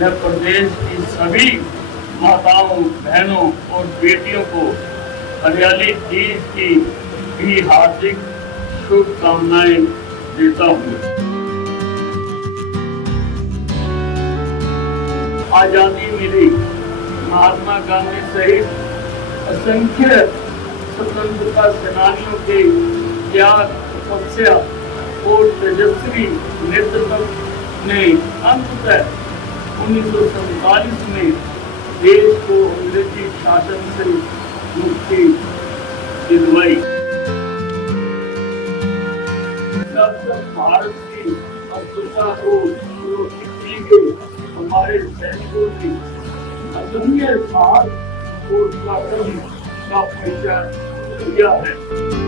मैं प्रदेश की सभी माताओं, बहनों और बेटियों को हरियाली तीज की भी हार्दिक शुभकामनाएं देता हूँ। आजादी मिली, महात्मा गांधी सहित असंख्य स्वतंत्रता सेनानियों के त्याग, तपस्या और तेजस्वी नेतृत्व ने अंततः 1947 में देश को अंग्रेजी शासन से मुक्ति दिलवाई। जब भारत की अस्मिता को सुरक्षित की गई, हमारे सैनिकों ने अदम्य साहस और पराक्रम का परिचय दिया है।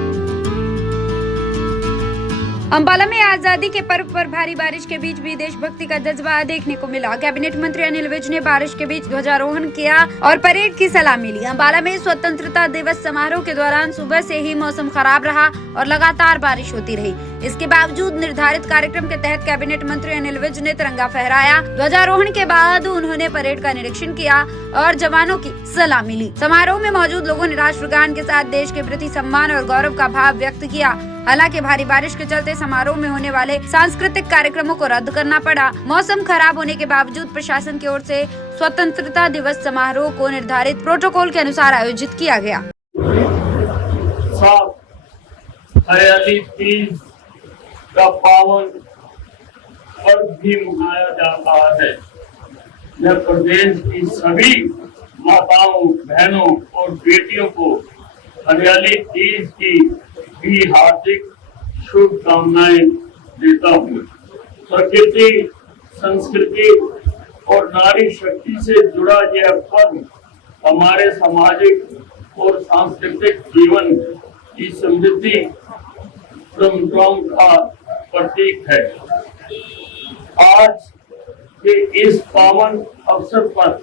अंबाला में आजादी के पर्व पर भारी बारिश के बीच भी देशभक्ति का जज्बा देखने को मिला। कैबिनेट मंत्री अनिल विज ने बारिश के बीच ध्वजारोहण किया और परेड की सलामी ली। अंबाला में स्वतंत्रता दिवस समारोह के दौरान सुबह से ही मौसम खराब रहा और लगातार बारिश होती रही। इसके बावजूद निर्धारित कार्यक्रम के तहत कैबिनेट मंत्री अनिल विज ने तिरंगा फहराया। ध्वजारोहण के बाद उन्होंने परेड का निरीक्षण किया और जवानों की सलामी ली। समारोह में मौजूद लोगों ने राष्ट्रगान के साथ देश के प्रति सम्मान और गौरव का भाव व्यक्त किया। हालांकि भारी बारिश के चलते समारोह में होने वाले सांस्कृतिक कार्यक्रमों को रद्द करना पड़ा। मौसम खराब होने के बावजूद प्रशासन की ओर से स्वतंत्रता दिवस समारोह को निर्धारित प्रोटोकॉल के अनुसार आयोजित किया गया। हरियाली तीज का पावन पर्व भी मनाया जा रहा है। मैं प्रदेश की सभी माताओं, बहनों और बेटियों को हरियाली तीज की भी हार्दिक शुभकामनाएं देता हूँ। प्रकृति, संस्कृति और नारी शक्ति से जुड़ा यह पर्व हमारे सामाजिक और सांस्कृतिक जीवन की समृद्धि परंपराओं का प्रतीक है। आज के इस पावन अवसर पर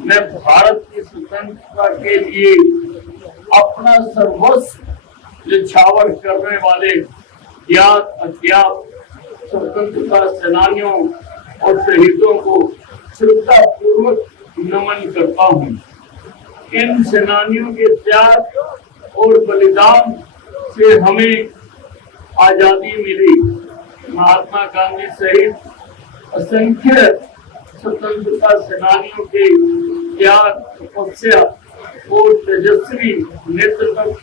मैं भारत की स्वतंत्रता के लिए अपना सर्वस्व न्यौछावर करने वाले ज्ञात अज्ञात स्वतंत्रता सेनानियों और शहीदों को श्रद्धा पूर्वक नमन करता हूँ। इन सेनानियों के त्याग और बलिदान से हमें आजादी मिली। महात्मा गांधी सहित असंख्य स्वतंत्रता सेनानियों के त्याग, तपस्या और तेजस्वी नेतृत्व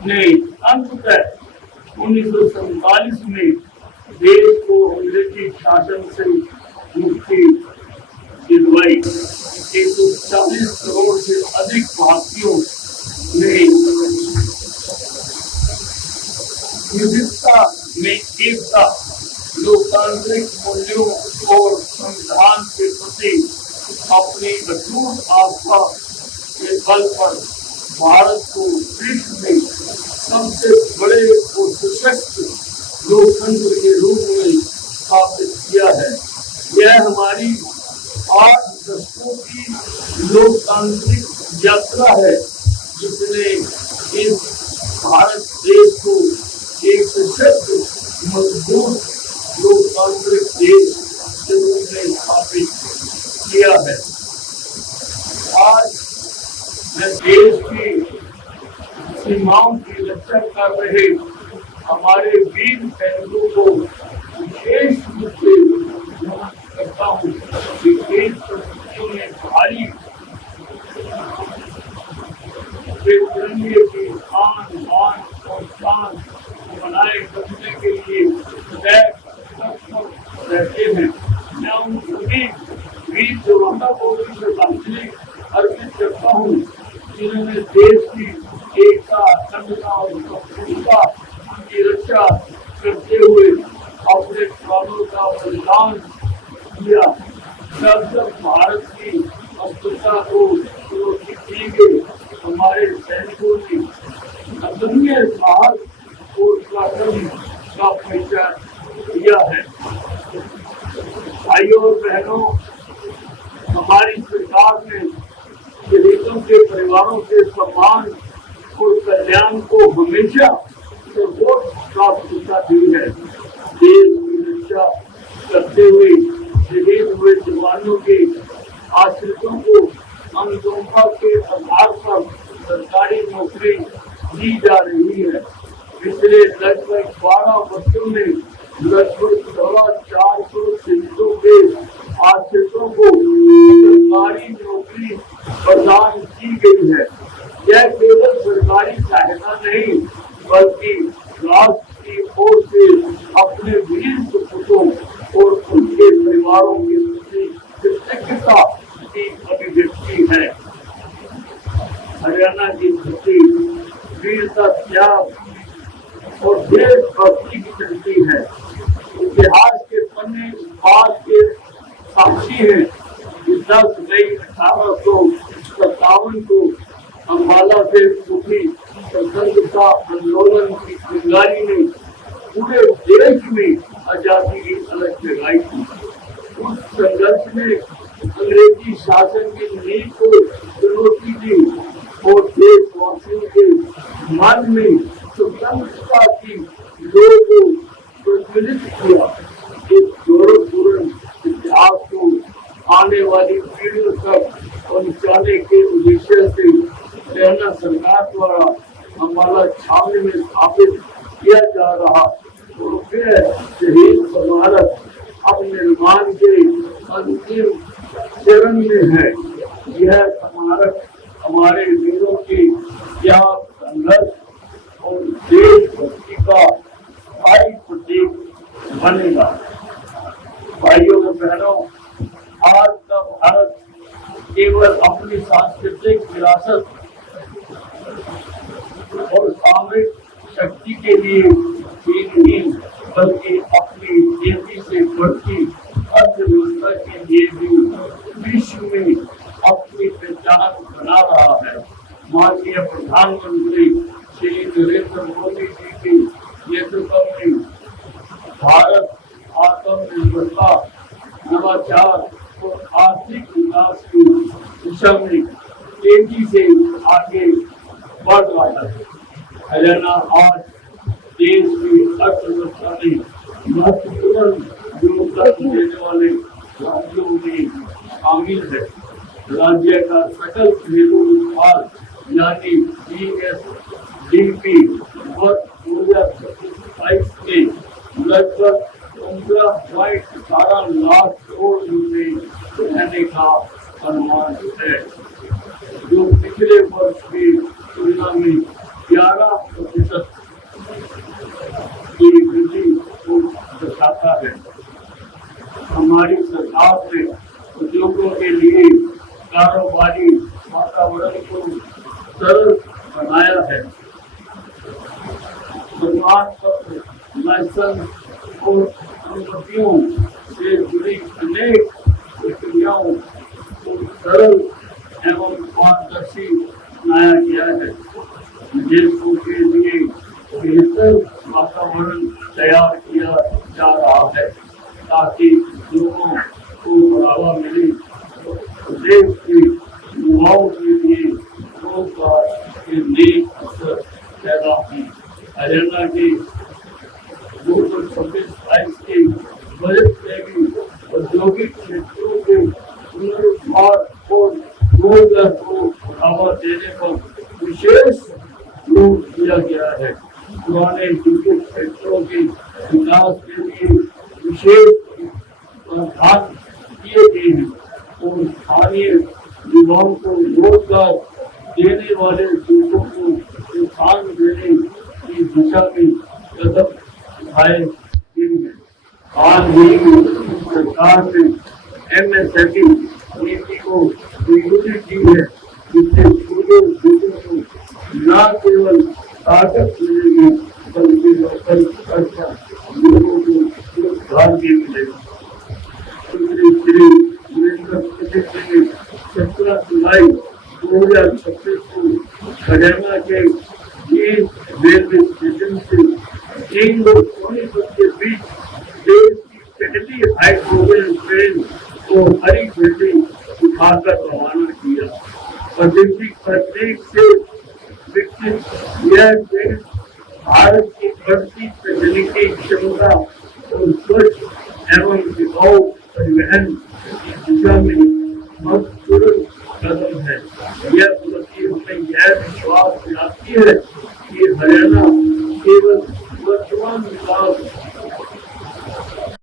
ने अंततः 1947 में देश को अंग्रेजी शासन से मुक्ति दिलवाई। 140 करोड़ से अधिक भारतीयों ने विविधता में एकता, लोकतांत्रिक मूल्यों और संविधान के प्रति अपनी अटूट आस्था के बल पर भारत को विश्व में सबसे बड़े और सशक्त लोकतंत्र के रूप में स्थापित किया है। यह हमारी 8 दशकों की लोकतांत्रिक यात्रा है, जिसने इस भारत देश को एक सशक्त, मजबूत लोकतांत्रिक देश के रूप में स्थापित किया है। आज मैं देश की सीमाओं की रक्षा कर रहे हमारे वीर सैनिकों को विशेष रूप से नमन करता हूँ। देश परिस्थितियों में भारी तिरंगे की आन बान और शान बनाए रखने के लिए रहते हैं। मैं उन सभी वीर जवानों को भी श्रद्धांजलि अर्पित करता हूँ, जिन्होंने देश की एकता, अखंडता और संप्रभुता की रक्षा करते हुए अपने प्राणों का बलिदान किया। जब भारत की अस्मिता को सुरक्षित की गई, हमारे सैनिकों ने अदम्य साहस और पराक्रम का परिचय दिया है। भाइयों और बहनों, हमारी सरकार ने शहीदों के परिवारों के सम्मान और कल्याण को हमेशा सर्वोच्च प्राथमिकता दी है। देश की रक्षा करते हुए शहीद हुए जवानों के आश्रितों को अनुकंपा के आधार पर सरकारी नौकरी दी जा रही है। पिछले लगभग 12 वर्षों में लगभग 450 शिक्षकों के आश्रितों को सरकारी नौकरी प्रदान की गई है। यह केवल सरकारी सहायता नहीं बल्कि राष्ट्र की ओर से अपने वीर सपूतों और उनके परिवारों के प्रति कृतज्ञता की अभिव्यक्ति है। हरियाणा की धरती वीरता, त्याग और देशभक्ति की धरती है। इतिहास के पन्ने इस बात के साक्षी है कि 10 मई 1857 को अम्बाला से उठी स्वतंत्रता आंदोलन की चिंगारी ने पूरे देश में आजादी की अलग जगाई थी। उस संघर्ष में अंग्रेजी शासन की नीति को चुनौती दी और देशवासियों के मन में स्वतंत्रता की लोगों को प्रज्वलित किया। इस गौरवपूर्ण इतिहास को आने वाली पीढ़ियों तक पहुंचाने के उद्देश्य से हरियाणा सरकार द्वारा अम्बाला छावनी में स्थापित किया जा रहा शहीद स्मारक अब निर्माण के अंतिम चरण में है। यह स्मारक हमारे वीरों की त्याग, संघर्ष और देशभक्ति का स्थायी प्रतीक बनेगा। भाइयों और बहनों, आज का भारत केवल अपनी सांस्कृतिक विरासत और सामरिक शक्ति के लिए ही नहीं बल्कि अपनी तेजी से बढ़ती अर्थव्यवस्था के लिए भी विश्व में अपनी पहचान बना रहा है। माननीय प्रधानमंत्री श्री नरेंद्र मोदी जी के नेतृत्व में भारत आत्मनिर्भरता, नवाचार और आर्थिक विकास की दिशा में तेजी से आगे बढ़ रहा है। हरियाणा आज देश की अर्थव्यवस्था में महत्वपूर्ण योगदान देने वाले राज्यों में शामिल है। राज्य का सकल घरेलू उत्पाद यानी GSDP वर्ष 2026 में लगभग 15.18 लाख करोड़ रुपए रहने का अनुमान है, जो पिछले वर्ष की तुलना में 11% की वृद्धि को दर्शाता है। हमारी सरकार ने उद्योगों के लिए कारोबारी वातावरण को सरल बनाया है। प्रमाण पत्र, लाइसेंस और अनुमतियों से जुड़ी अनेक प्रक्रियाओं को सरल एवं पारदर्शी बनाया गया है। निवेशकों के लिए बेहतर वातावरण तैयार किया जा रहा है ताकि लोगों को बढ़ावा मिले। देश के युवाओं के लिए रोजगार के नए अवसर पैदा हुए। हरियाणा के 2026-27 के बजट में भी औद्योगिक क्षेत्रों के पुनरुद्धार और रोजगार को बढ़ावा देने पर विशेष जोर दिया गया है। पुराने औद्योगिक क्षेत्रों के विकास के लिए विशेष प्रावधान किए गए हैं और स्थानीय युवाओं को रोजगार देने वाले उद्योगों को प्रोत्साहन देने की दिशा में कदम उठाए गए हैं। आज भी सरकार ने MSME नीति को मंजूरी दी है, जिससे छोटे उद्योगों को न केवल ताकत मिलेगी बल्कि लोकल लोगों को रोजगार भी मिलेगा। श्री नरेंद्र मोदी ने 17 जुलाई 2026 को हरियाणा के रेलवे स्टेशन से 3 लोग सोनीपत के बीच देश की पहली हाइड्रोजन ट्रेन को हरी झंडी दिखाकर रवाना किया। पैसिफिक प्रदेश से विकसित यह ट्रेन भारत की बढ़ती तकनीकी क्षमता और स्वच्छ एवं टिकाऊ परिवहन की दिशा में महत्वपूर्ण है। यह उपलब्धि हमें यह विश्वास दिलाती है कि हरियाणा केवल वर्तमान विकास